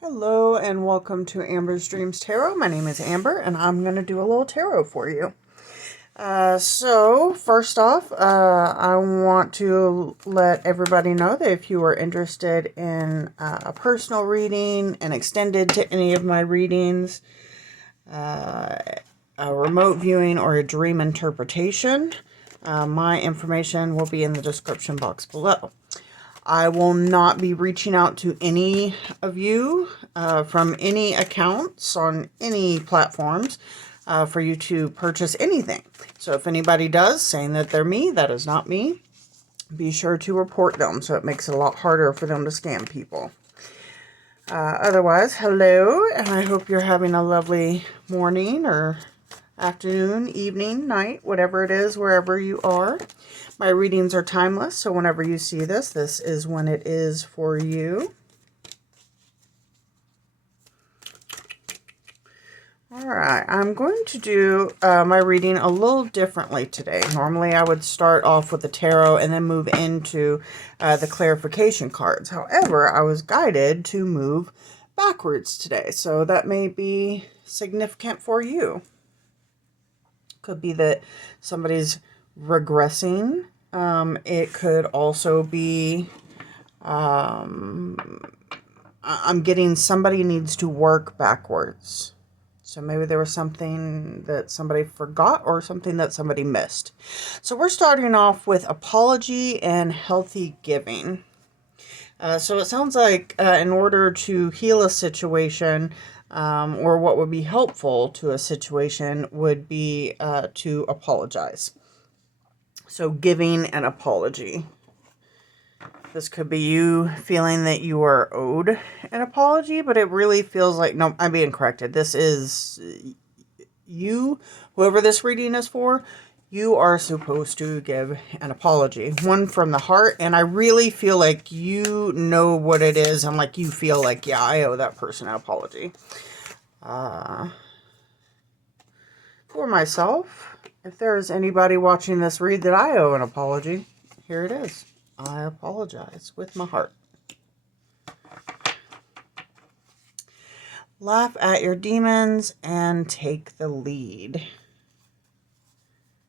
Hello and welcome to Amber's Dreams Tarot. My name is Amber and I'm going to do a little tarot for you. First off, I want to let everybody know that if you are interested in a personal reading and extended to any of my readings, a remote viewing, or a dream interpretation, my information will be in the description box below. I will not be reaching out to any of you from any accounts on any platforms for you to purchase anything. So if anybody does, saying that they're me, that is not me. Be sure to report them so it makes it a lot harder for them to scam people. Otherwise, hello, and I hope you're having a lovely morning or afternoon, evening, night, whatever it is, wherever you are. My readings are timeless, so whenever you see this, this is when it is for you. Alright, I'm going to do my reading a little differently today. Normally I would start off with the tarot and then move into the clarification cards. However, I was guided to move backwards today, so that may be significant for you. Could be that somebody's regressing. It could also be, I'm getting somebody needs to work backwards. So maybe there was something that somebody forgot or something that somebody missed. So we're starting off with apology and healthy giving. So it sounds like in order to heal a situation, or what would be helpful to a situation would be to apologize. So giving an apology. This could be you feeling that you are owed an apology, but it really feels like, no, I'm being corrected. This is you, whoever this reading is for, you are supposed to give an apology. One from the heart, and I really feel like you know what it is, and like you feel like, yeah, I owe that person an apology. For myself, if there is anybody watching this read that I owe an apology, here it is. I apologize with my heart. Laugh at your demons and take the lead.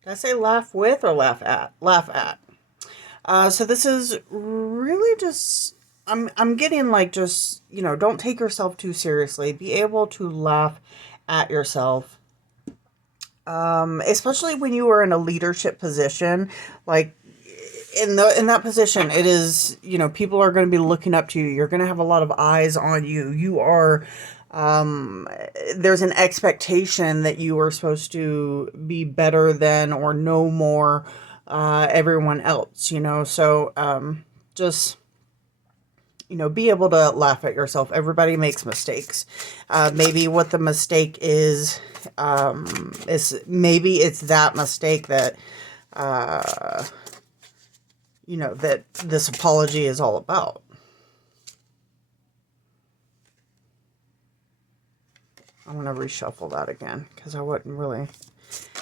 Did I say laugh with or laugh at? Laugh at. So this is really just, I'm getting like just, don't take yourself too seriously. Be able to laugh at yourself. Especially when you are in a leadership position, like in that position, it is, people are going to be looking up to you. You're going to have a lot of eyes on you. You are, there's an expectation that you are supposed to be better than or know more, everyone else, so, just, be able to laugh at yourself. Everybody makes mistakes. Maybe what the mistake is maybe it's that mistake that, that this apology is all about. I'm going to reshuffle that again because I wasn't really,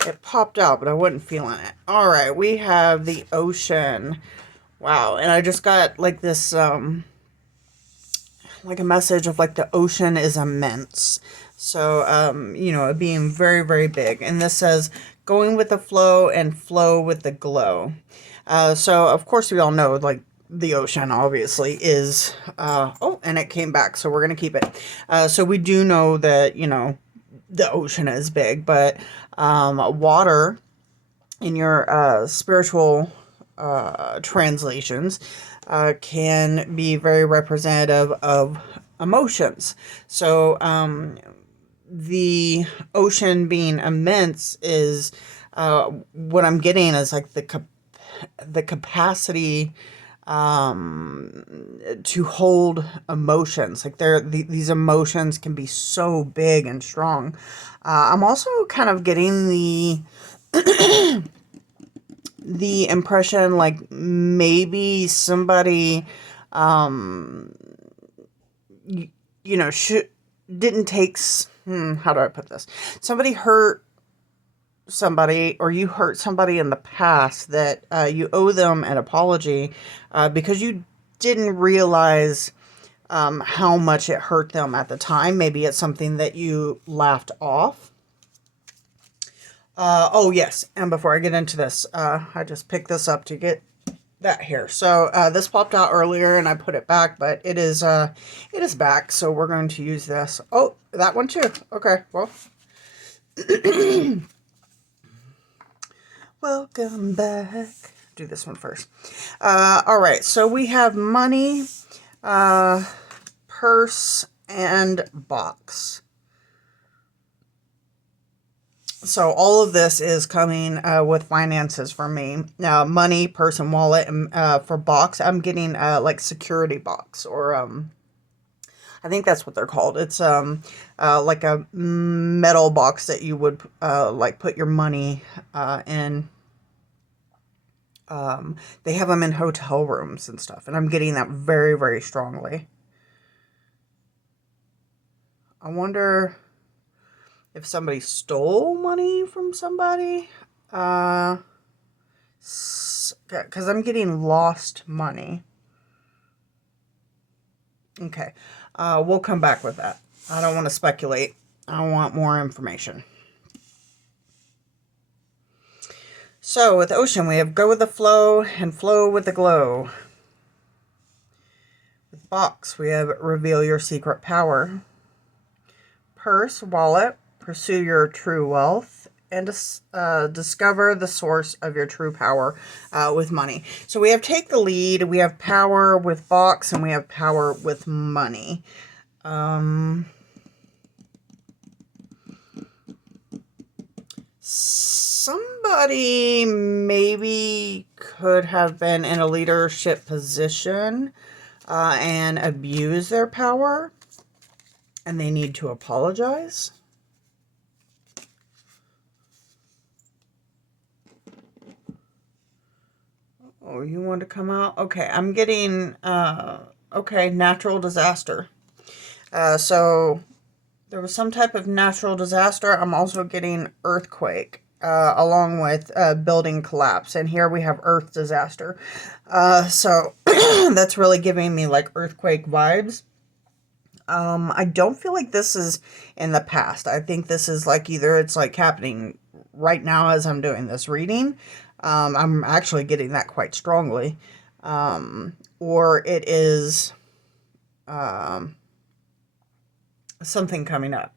it popped out, but I wasn't feeling it. All right, we have the ocean. Wow, and I just got like this, like a message of like the ocean is immense. So, it being very, very big. And this says, going with the flow and flow with the glow. So, of course, we all know, like, the ocean, obviously, is, and it came back, so we're going to keep it. So we do know that, the ocean is big, but water in your spiritual translations can be very representative of emotions. So the ocean being immense is what I'm getting is like the capacity to hold emotions. Like these emotions can be so big and strong. I'm also kind of getting the impression like maybe somebody didn't take how do I put this? Somebody hurt somebody, or you hurt somebody in the past that you owe them an apology because you didn't realize how much it hurt them at the time. Maybe it's something that you laughed off. Oh, yes. And before I get into this, I just picked this up to get that here. So this popped out earlier and I put it back, but it is back. So we're going to use this. Oh, that one too. Okay, well. Welcome back. Do this one first. All right, so we have money, purse, and box. So all of this is coming with finances for me. Money, purse, and wallet. And for box, I'm getting like security box, or I think that's what they're called. It's like a metal box that you would like put your money in. They have them in hotel rooms and stuff, and I'm getting that very, very strongly. I wonder if somebody stole money from somebody, because I'm getting lost money. Okay, we'll come back with that. I don't want to speculate. I want more information. So with ocean, we have go with the flow and flow with the glow. With box, we have reveal your secret power. Purse, wallet, pursue your true wealth, and discover the source of your true power with money. So we have take the lead, we have power with box, and we have power with money. Somebody maybe could have been in a leadership position and abuse their power, and they need to apologize. Oh, you want to come out? Okay, I'm getting, okay, natural disaster. So there was some type of natural disaster. I'm also getting earthquake, along with building collapse. And here we have earth disaster. So that's really giving me like earthquake vibes. I don't feel like this is in the past. I think this is like either it's like happening right now as I'm doing this reading. I'm actually getting that quite strongly. Or it is something coming up.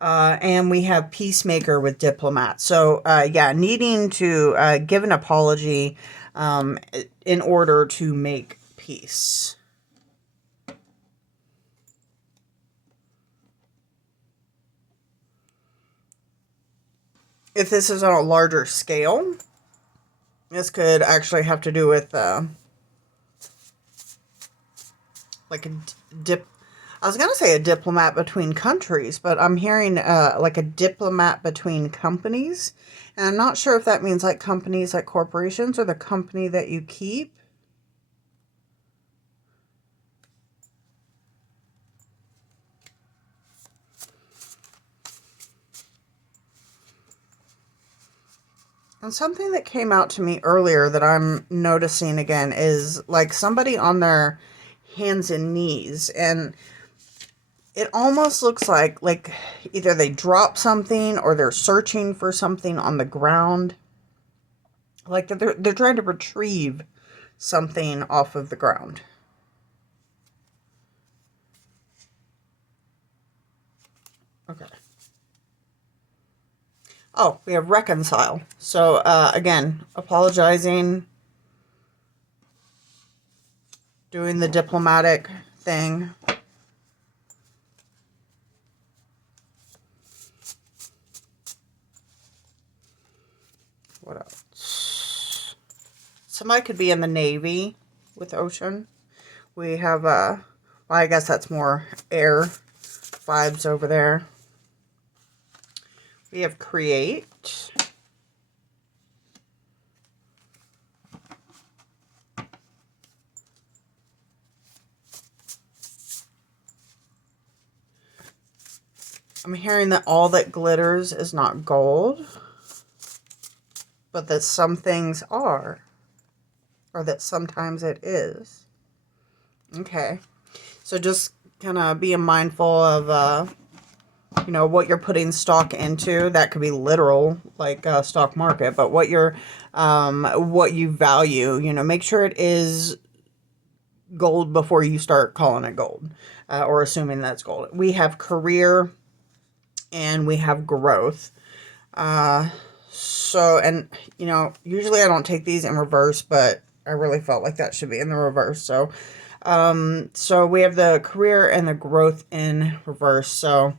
And we have peacemaker with diplomat. So, yeah, needing to give an apology in order to make peace. If this is on a larger scale, this could actually have to do with like a I was going to say a diplomat between countries, but I'm hearing like a diplomat between companies. And I'm not sure if that means like companies like corporations or the company that you keep. And something that came out to me earlier that I'm noticing again is like somebody on their hands and knees, and it almost looks like either they drop something or they're searching for something on the ground. Like they're trying to retrieve something off of the ground. Okay. Oh, we have reconcile. So, again, apologizing, doing the diplomatic thing. What else? Somebody could be in the Navy with ocean. We have, well, I guess that's more air vibes over there. We have create. I'm hearing that all that glitters is not gold, but that some things are, or that sometimes it is. Okay. So just kind of being mindful of, you know, what you're putting stock into. That could be literal, like stock market, but what you value, you know, make sure it is gold before you start calling it gold, or assuming that's gold. We have career and we have growth. So, and you know, usually I don't take these in reverse, but I really felt like that should be in the reverse. So, so we have the career and the growth in reverse. So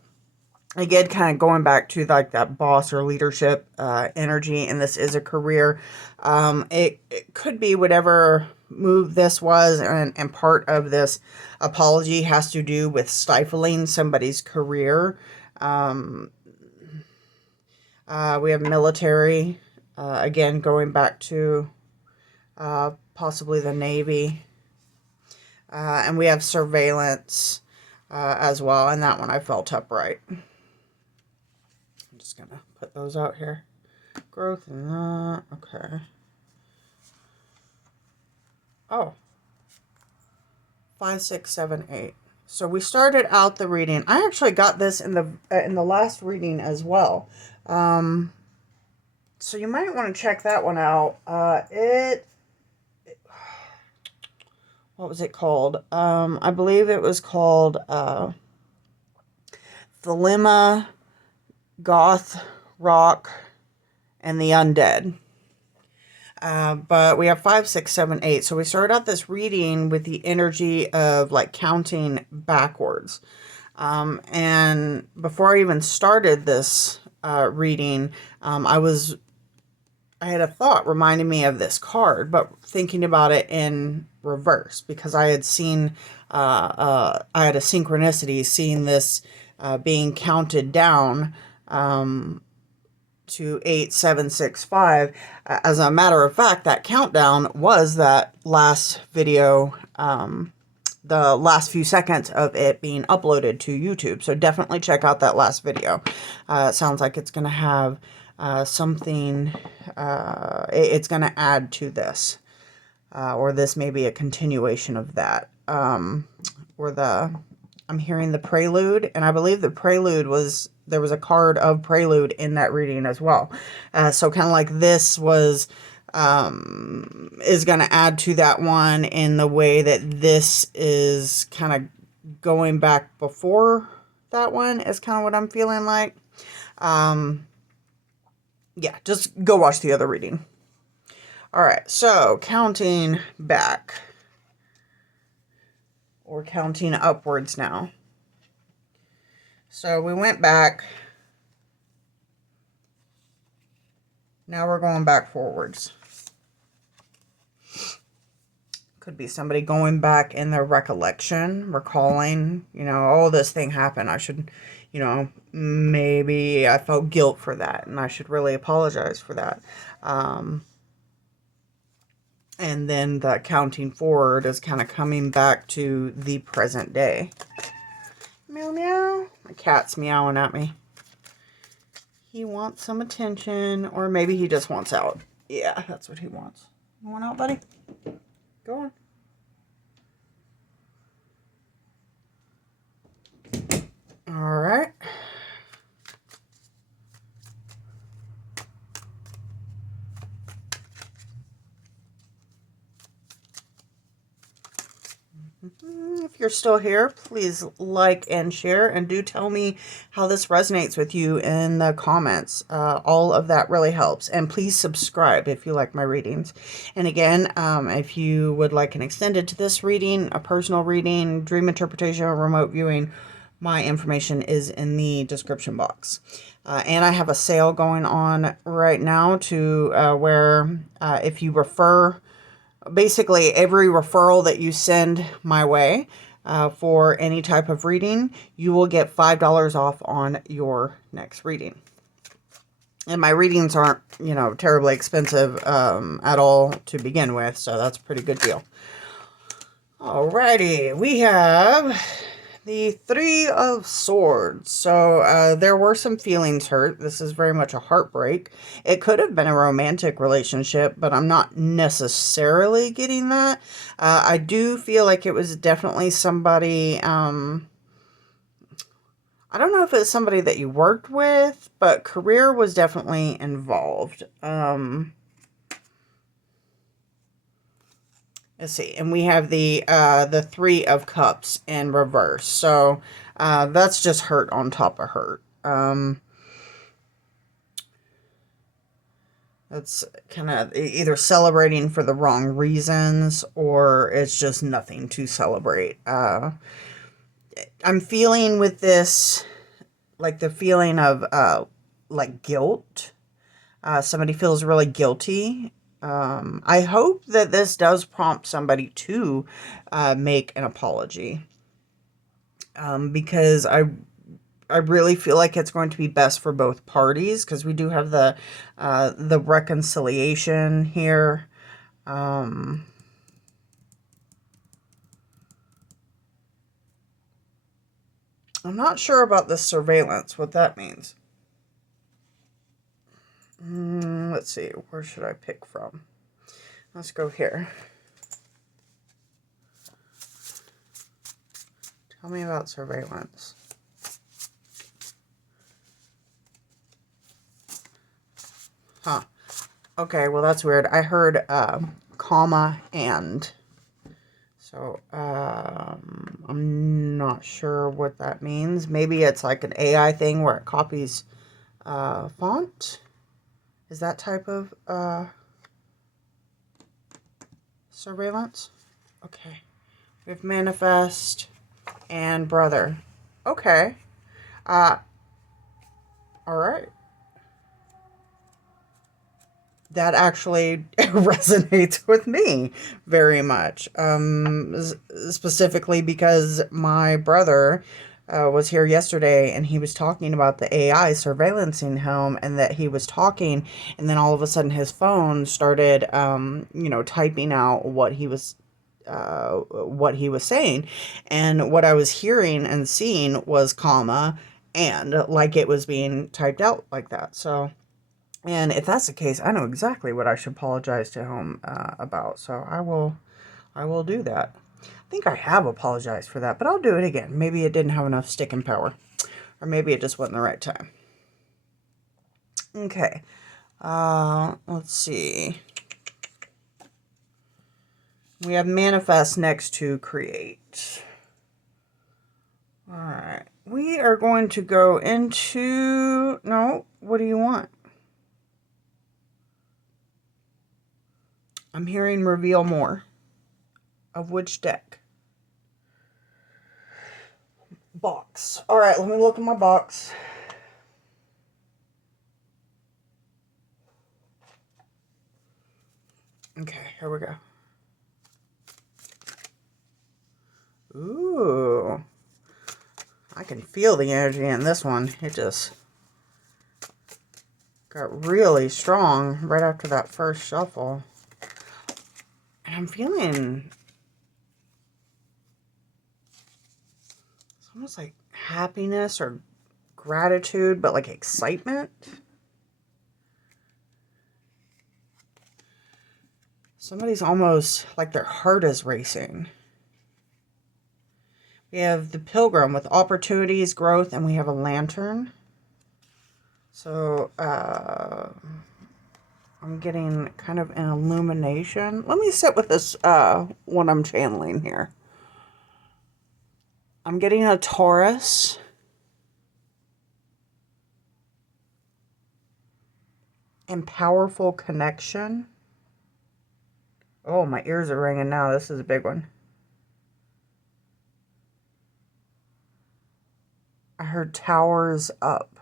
again, kind of going back to like that boss or leadership energy, and this is a career. It could be whatever move this was, and part of this apology has to do with stifling somebody's career. We have military, again, going back to possibly the Navy. And we have surveillance as well, and that one I felt upright. I'm just going to put those out here. Growth and that, okay. Oh, 5, 6, 7, 8. So we started out the reading. I actually got this in the last reading as well. So you might want to check that one out. What was it called? I believe it was called Thelema, Goth, Rock, and the Undead. But we have 5, 6, 7, 8. So we started out this reading with the energy of like counting backwards. And before I even started this reading, I had a thought reminding me of this card, but thinking about it in reverse, because I had seen, I had a synchronicity seeing this being counted down to 8, 7, 6, 5. As a matter of fact, that countdown was that last video, the last few seconds of it being uploaded to YouTube. So definitely check out that last video. It sounds like it's going to have something, it's going to add to this, or this may be a continuation of that, I'm hearing the prelude, and I believe the prelude there was a card of prelude in that reading as well. So kind of like this is going to add to that one in the way that this is kind of going back before that one is kind of what I'm feeling like. Yeah, just go watch the other reading. All right, so counting back, or counting upwards now. So we went back. Now we're going back forwards. Could be somebody going back in their recollection, recalling, you know, oh, this thing happened. I should, you know, maybe I felt guilt for that, and I should really apologize for that. And then the counting forward is kind of coming back to the present day. Meow, meow. My cat's meowing at me. He wants some attention, or maybe he just wants out. Yeah, that's what he wants. You want out, buddy? Go on. All right. If you're still here, please like and share, and do tell me how this resonates with you in the comments. All of that really helps. And please subscribe if you like my readings. And again, if you would like an extended to this reading, a personal reading, dream interpretation, or remote viewing, my information is in the description box. And I have a sale going on right now to where if you refer, basically every referral that you send my way for any type of reading, you will get $5 off on your next reading. And my readings aren't, you know, terribly expensive at all to begin with, so that's a pretty good deal. Alrighty, we have the Three of Swords. So there were some feelings hurt. This is very much a heartbreak. It could have been a romantic relationship, but I'm not necessarily getting that. I do feel like it was definitely somebody. I don't know if it's somebody that you worked with, but career was definitely involved. Let's see, and we have the Three of Cups in reverse. So that's just hurt on top of hurt. That's kind of either celebrating for the wrong reasons or it's just nothing to celebrate. I'm feeling with this like the feeling of like guilt. Somebody feels really guilty. I hope that this does prompt somebody to make an apology. Because I really feel like it's going to be best for both parties because we do have the reconciliation here. I'm not sure about this surveillance, what that means. Let's see, where should I pick from? Let's go here. Tell me about surveillance. Huh. Okay, well that's weird. I heard comma and. So I'm not sure what that means. Maybe it's like an AI thing where it copies font. Is that type of surveillance? Okay. We have manifest and brother. Okay. All right. That actually resonates with me very much. Specifically because my brother was here yesterday and he was talking about the AI surveillancing him and that he was talking and then all of a sudden his phone started, typing out what he was saying. And what I was hearing and seeing was comma and like it was being typed out like that. So and if that's the case, I know exactly what I should apologize to him about. So I will do that. I think I have apologized for that, but I'll do it again. Maybe it didn't have enough sticking power, or maybe it just wasn't the right time. Okay. Let's see. We have manifest next to create. All right. We are going to go into, no, what do you want? I'm hearing reveal more. Of which deck? Box. All right, let me look at my box. Okay, here we go. Ooh. I can feel the energy in this one. It just got really strong right after that first shuffle. And I'm feeling it's almost like happiness or gratitude, but like excitement. Somebody's almost like their heart is racing. We have the Pilgrim with opportunities, growth, and we have a lantern. So, I'm getting kind of an illumination. Let me sit with this, what I'm channeling here. I'm getting a Taurus. And powerful connection. Oh, my ears are ringing now. This is a big one. I heard towers up.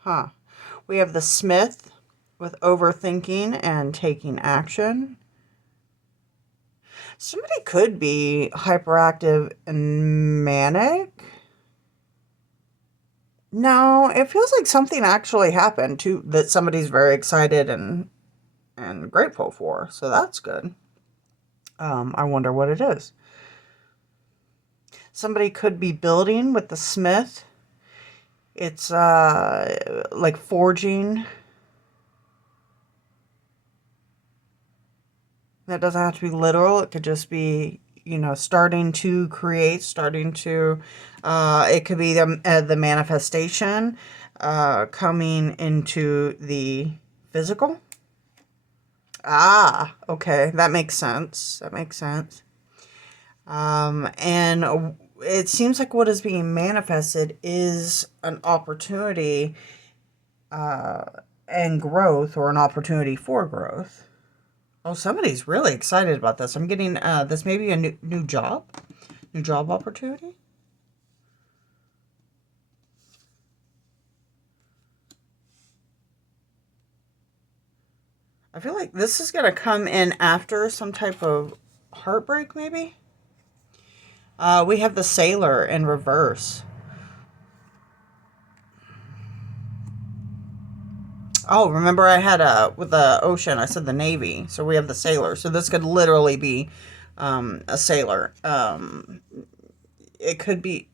Huh. We have the Smith with overthinking and taking action. Somebody could be hyperactive and manic. No, it feels like something actually happened too that somebody's very excited and grateful for. So that's good. I wonder what it is. Somebody could be building with the smith. It's like forging. That doesn't have to be literal. It could just be, starting to create, starting to, it could be the manifestation coming into the physical. Ah, okay. That makes sense. That makes sense. And it seems like what is being manifested is an opportunity and growth, or an opportunity for growth. Oh, somebody's really excited about this. I'm getting this may be a new job opportunity. I feel like this is going to come in after some type of heartbreak, maybe. We have the Sailor in reverse. Oh, remember I had with the ocean, I said the Navy. So we have the Sailor. So this could literally be a sailor. It could be.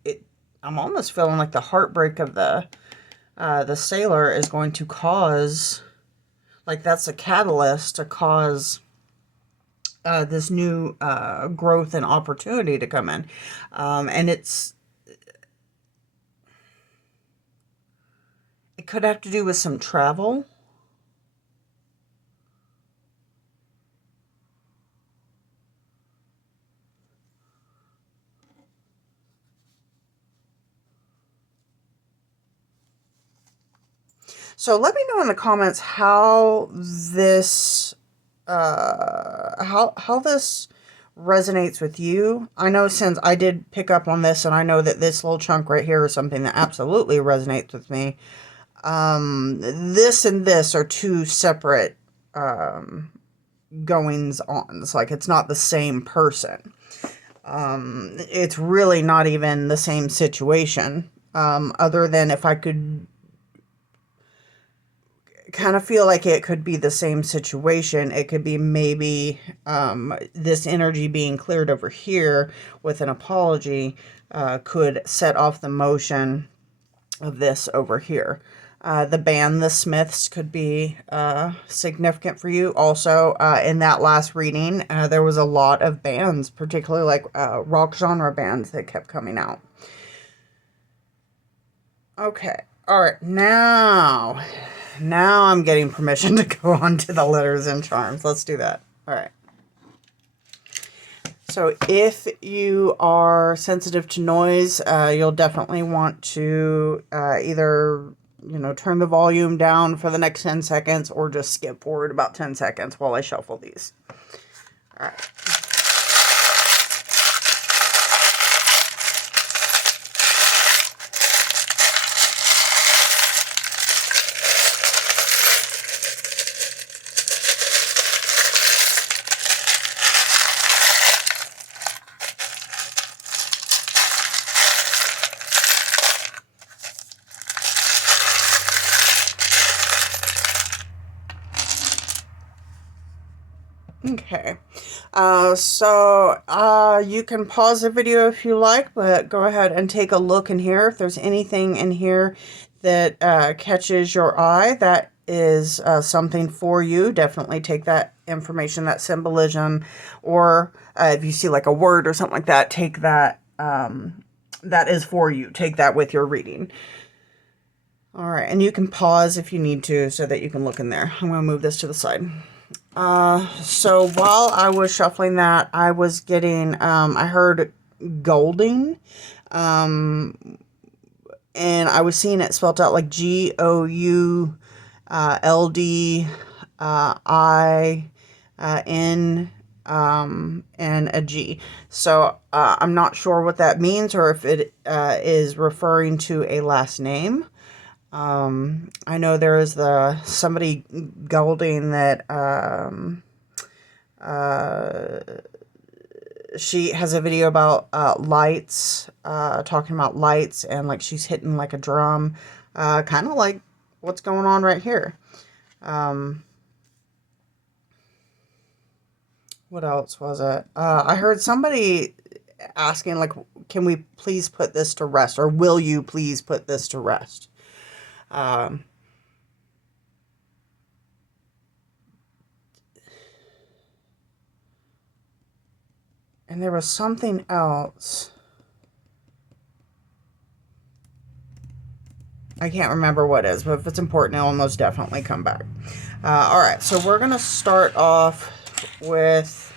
I'm almost feeling like the heartbreak of the sailor is going to cause, like, that's a catalyst to cause this new growth and opportunity to come in. And it could have to do with some travel. So let me know in the comments how this how this resonates with you. I know, since I did pick up on this, and I know that this little chunk right here is something that absolutely resonates with me. This and this are two separate goings on. It's like it's not the same person. It's really not even the same situation. Other than if I could kind of feel like it could be the same situation. It could be maybe this energy being cleared over here with an apology could set off the motion of this over here. The band, the Smiths, could be significant for you. Also, in that last reading, there was a lot of bands, particularly like rock genre bands, that kept coming out. Okay. All right. Now I'm getting permission to go on to the letters and charms. Let's do that. All right. So if you are sensitive to noise, you'll definitely want to either, turn the volume down for the next 10 seconds or just skip forward about 10 seconds while I shuffle these. All right. Okay. So you can pause the video if you like, but go ahead and take a look in here. If there's anything in here that catches your eye, that is something for you. Definitely take that information, that symbolism, or if you see like a word or something like that, take that. That is for you. Take that with your reading. All right, and you can pause if you need to so that you can look in there. I'm going to move this to the side. So while I was shuffling that, I was getting, I heard Golding, and I was seeing it spelled out like Gouldin, and a G. So, I'm not sure what that means, or if it, is referring to a last name. I know there is somebody Golding that, she has a video about lights, talking about lights, and like she's hitting like a drum, kind of like what's going on right here. What else was it? I heard somebody asking, like, can we please put this to rest? Or will you please put this to rest? Um, and there was something else. I can't remember what is, but if it's important, it'll most definitely come back. All right, so we're going to start off with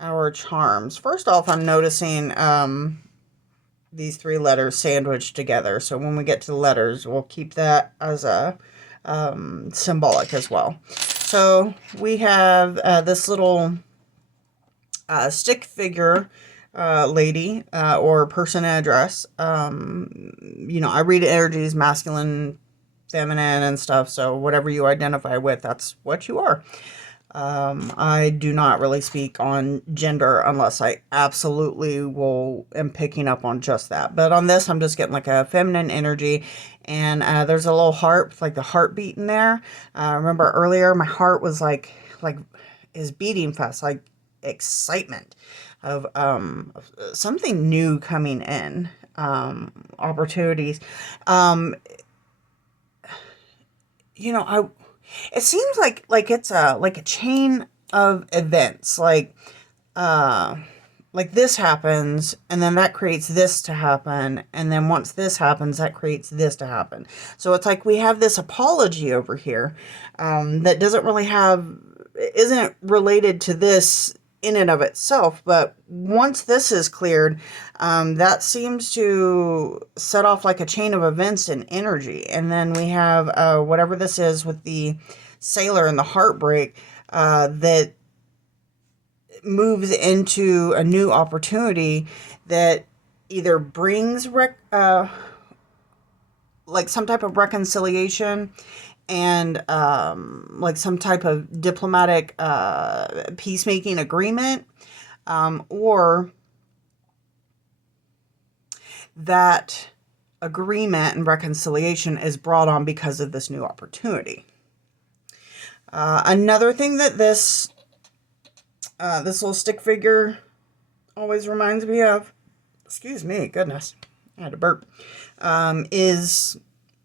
our charms. First off, I'm noticing these 3 letters sandwiched together. So when we get to the letters, we'll keep that as a symbolic as well. So we have this little stick figure lady or person address. You know, I read energies, masculine, feminine, and stuff. So whatever you identify with, that's what you are. I do not really speak on gender unless I absolutely am picking up on just that. But on this, I'm just getting like a feminine energy, and there's a little heart, like the heartbeat in there. Remember earlier, my heart was like is beating fast, like excitement of something new coming in, opportunities. You know, it seems like it's a chain of events, like this happens, and then that creates this to happen, and then once this happens, that creates this to happen. So it's like we have this apology over here that isn't related to this in and of itself, but once this is cleared, that seems to set off like a chain of events and energy. And then we have whatever this is with the sailor and the heartbreak that moves into a new opportunity that either brings like some type of reconciliation and like some type of diplomatic peacemaking agreement, or that agreement and reconciliation is brought on because of this new opportunity. Another thing that this little stick figure always reminds me of, excuse me, goodness, I had to burp, is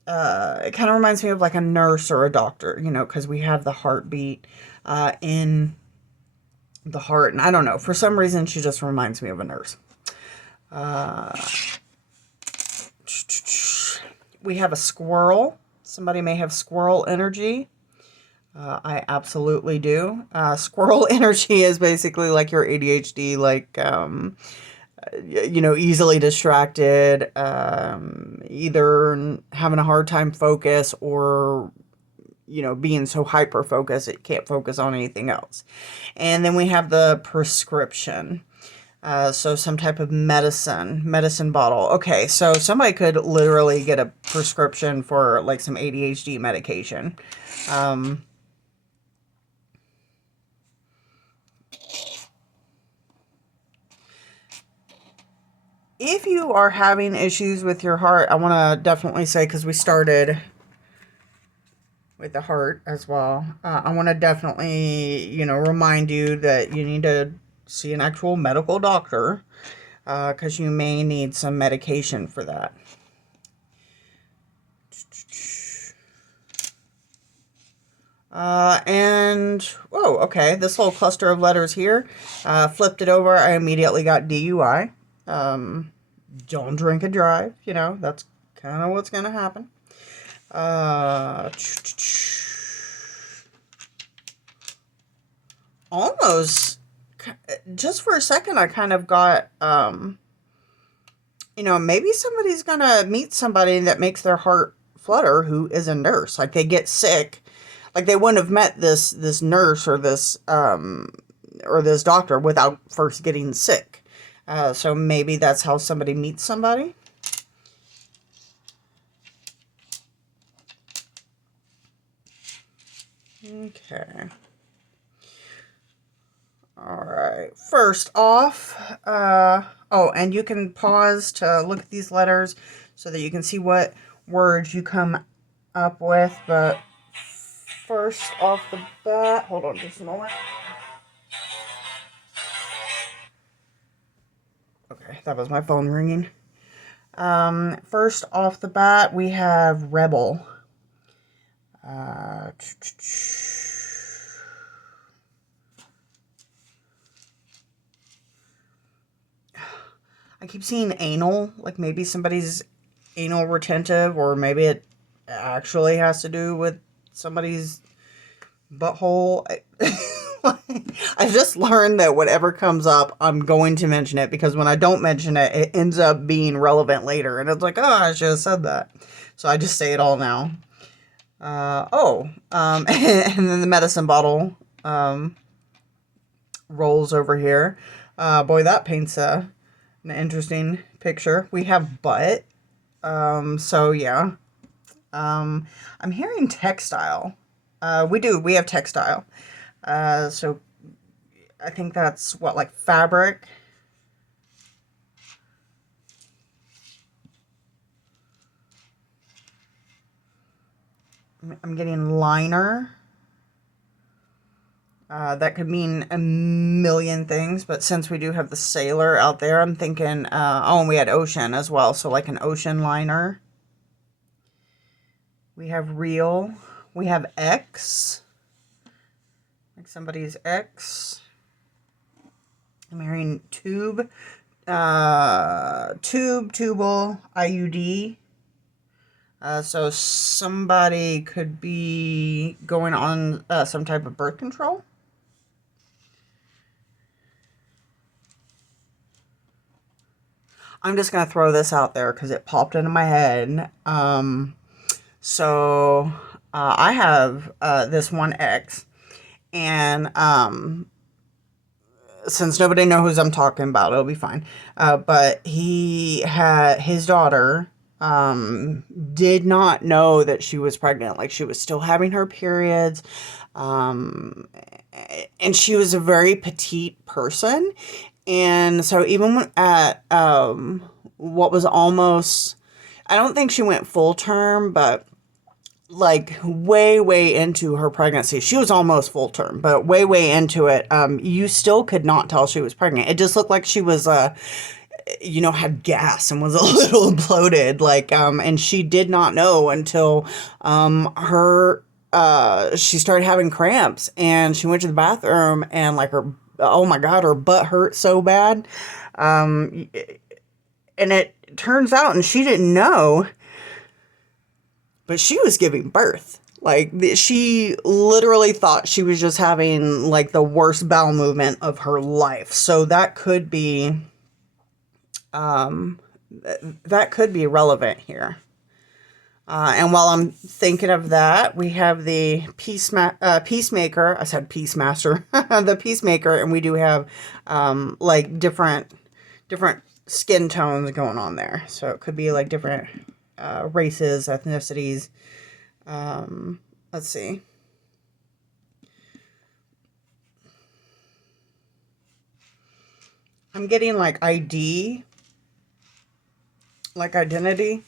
it kind of reminds me of like a nurse or a doctor, you know, because we have the heartbeat in the heart. And I don't know, for some reason, she just reminds me of a nurse. We have a squirrel. Somebody may have squirrel energy. I absolutely do. Squirrel energy is basically like your ADHD, like, you know, easily distracted, either having a hard time focus or, you know, being so hyper focused it can't focus on anything else. And then we have the prescription. So some type of medicine bottle. Okay, so somebody could literally get a prescription for like some ADHD medication. If you are having issues with your heart, I want to definitely say, because we started with the heart as well, I want to definitely, you know, remind you that you need to see an actual medical doctor, because you may need some medication for that. And, whoa, okay, this little cluster of letters here, flipped it over, I immediately got DUI. Don't drink and drive, you know, that's kind of what's going to happen. Almost, just for a second, I kind of got, you know, maybe somebody's going to meet somebody that makes their heart flutter who is a nurse. Like, they get sick. Like, they wouldn't have met this nurse or this doctor without first getting sick. So maybe that's how somebody meets somebody. Okay. All Okay, first off, oh, and you can pause to look at these letters so that you can see what words you come up with, but first off the bat, hold on just a moment. Okay, that was my phone ringing. First off the bat, we have rebel. I keep seeing anal, like maybe somebody's anal retentive, or maybe it actually has to do with somebody's butthole. I've just learned that whatever comes up, I'm going to mention it, because when I don't mention it, it ends up being relevant later. And it's like, oh, I should have said that. So I just say it all now. And then the medicine bottle rolls over here. Boy, that paints an interesting picture. We have butt. So yeah. I'm hearing textile. We have textile. So I think that's what, like fabric. I'm getting liner. That could mean a million things, but since we do have the sailor out there, I'm thinking, oh, and we had ocean as well, so like an ocean liner. We have real. We have X. Like somebody's X. I'm hearing tube. Tubal, IUD. So somebody could be going on some type of birth control. I'm just going to throw this out there because it popped into my head. So I have this one X, and since nobody knows who I'm talking about, it'll be fine. But he had his daughter did not know that she was pregnant. Like, she was still having her periods. And she was a very petite person. And so even at what was almost, I don't think she went full term, but like way into her pregnancy, she was almost full term, but way into it, you still could not tell she was pregnant. It just looked like she was had gas and was a little bloated, like, and she did not know until she started having cramps, and she went to the bathroom, and like oh my god, her butt hurt so bad. And it turns out, and she didn't know, but she was giving birth. Like, she literally thought she was just having like the worst bowel movement of her life. So that could be relevant here. And while I'm thinking of that, we have the Peacemaker. I said Peacemaster. The Peacemaker, and we do have like different skin tones going on there. So it could be like different races, ethnicities. Let's see. I'm getting like ID, like identity.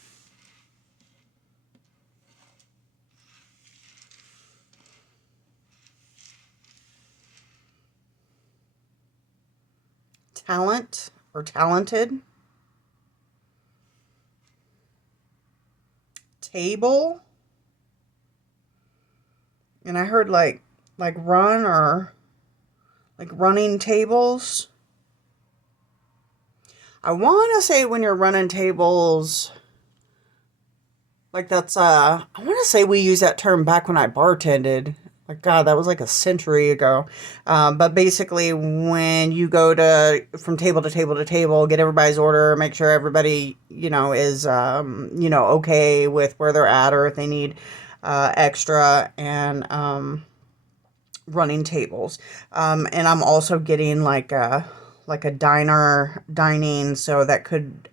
Talent or talented. Table. And I heard like run, or like running tables. I want to say when you're running tables, like that's, I want to say we used that term back when I bartended. Like, God, that was like a century ago. But basically, when you go from table to table to table, get everybody's order, make sure everybody, is, okay with where they're at, or if they need extra, and running tables. And I'm also getting like a dining, so that could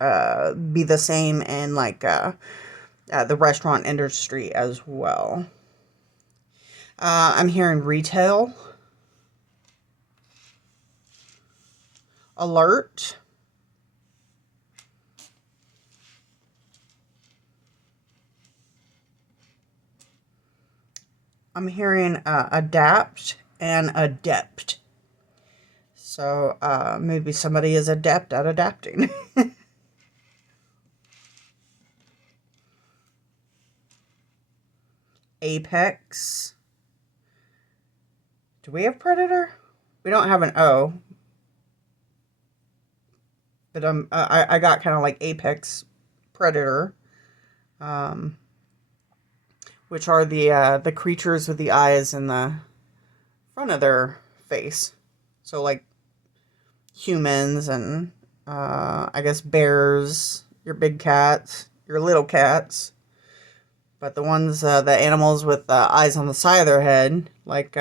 be the same in like the restaurant industry as well. I'm hearing retail. alert. I'm hearing adapt and adept. So maybe somebody is adept at adapting. Apex. Do we have predator? We don't have an O. But I got kind of like apex predator. Which are the creatures with the eyes in the front of their face. So like humans and I guess bears, your big cats, your little cats. But the ones, the animals with eyes on the side of their head, like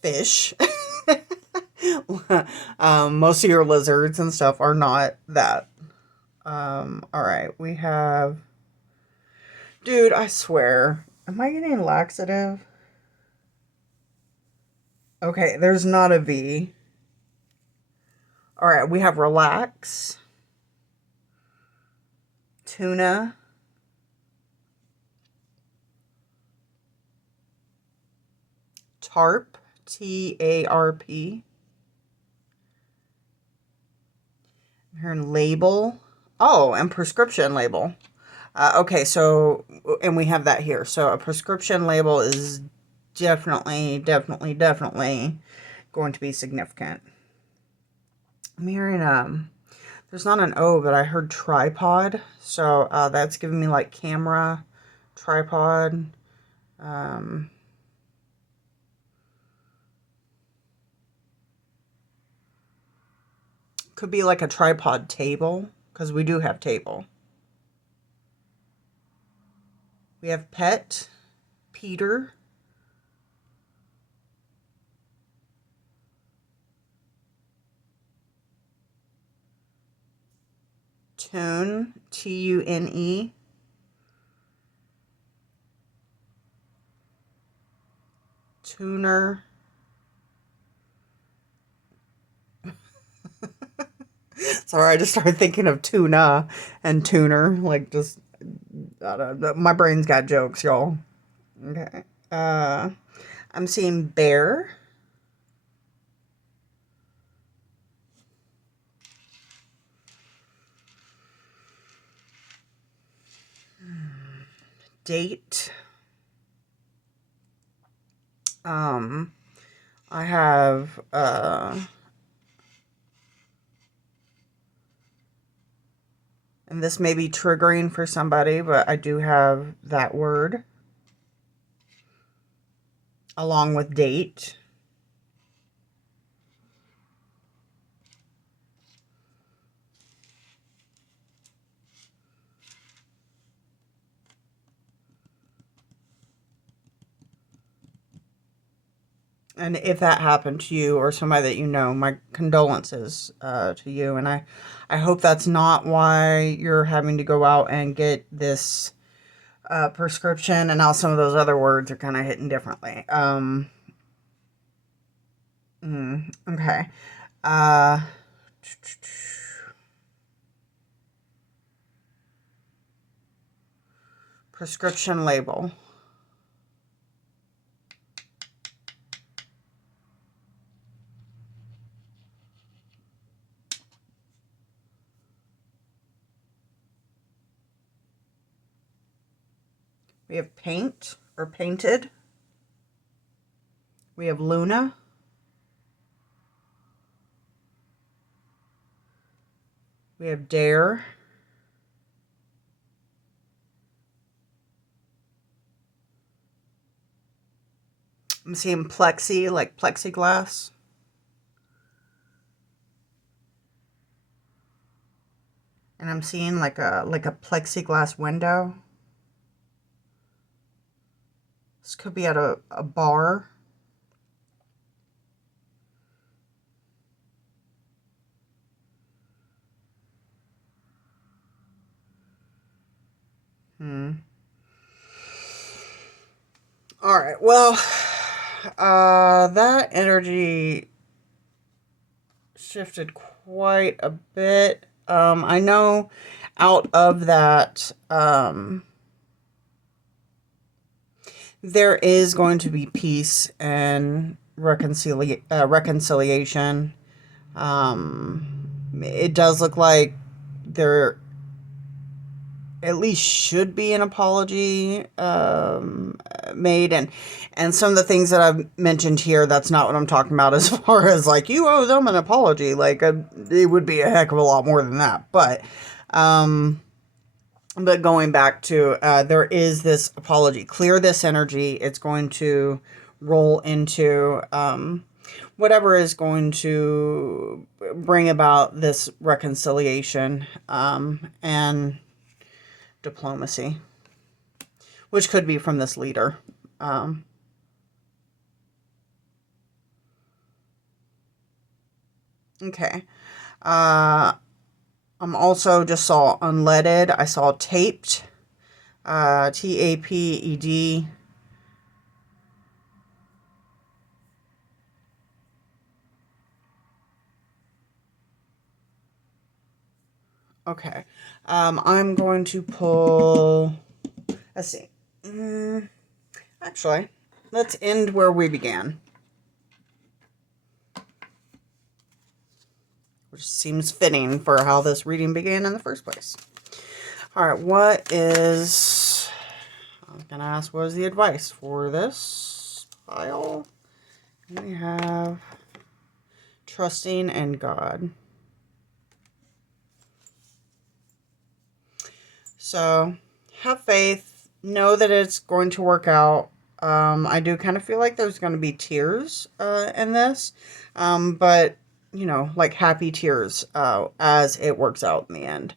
fish. Most of your lizards and stuff are not that. Alright, we have... Dude, I swear. Am I getting laxative? Okay, there's not a V. Alright, we have relax. Tuna. Tarp. T-A-R-P. I'm hearing label. Oh, and prescription label. Okay, so, and we have that here. So a prescription label is definitely going to be significant. I'm hearing, there's not an O, but I heard tripod. So that's giving me like camera, tripod. Could be like a tripod table, because we do have table. We have pet, Peter. Tune, T-U-N-E. Tuner. Sorry, I just started thinking of tuna and tuner. Like, just, I don't know. My brain's got jokes, y'all. Okay. I'm seeing bear. Date. I have, and this may be triggering for somebody, but I do have that word along with date. And if that happened to you or somebody that you know, my condolences to you. And I hope that's not why you're having to go out and get this prescription. And now some of those other words are kind of hitting differently. Okay. Prescription label. We have paint or painted. We have Luna. We have dare. I'm seeing plexi, like plexiglass. And I'm seeing like a plexiglass window. This could be at a bar. All right. Well, that energy shifted quite a bit. I know out of that, there is going to be peace and reconciliation. It does look like there at least should be an apology made, and some of the things that I've mentioned here, that's not what I'm talking about as far as like you owe them an apology. Like it would be a heck of a lot more than that, but going back to there is this apology. Clear this energy. It's going to roll into whatever is going to bring about this reconciliation and diplomacy, which could be from this leader. Okay. I'm also just saw unleaded. I saw taped. TAPED. Okay. I'm going to pull. Let's see. Actually, let's end where we began, which seems fitting for how this reading began in the first place. All right, what is... I was going to ask, what is the advice for this pile? We have trusting in God. So, have faith. Know that it's going to work out. I do kind of feel like there's going to be tears in this. But, you know, like happy tears as it works out in the end.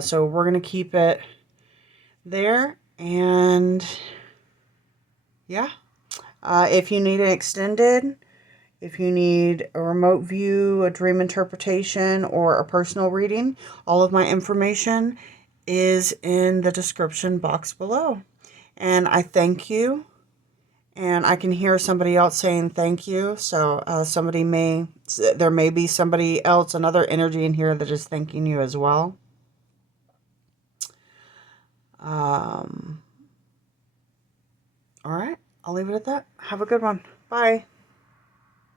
So we're going to keep it there. And, yeah. If you need it extended, if you need a remote view, a dream interpretation, or a personal reading, all of my information is in the description box below. And I thank you. And I can hear somebody else saying thank you. So there may be somebody else, another energy in here that is thanking you as well. All right. I'll leave it at that. Have a good one. Bye.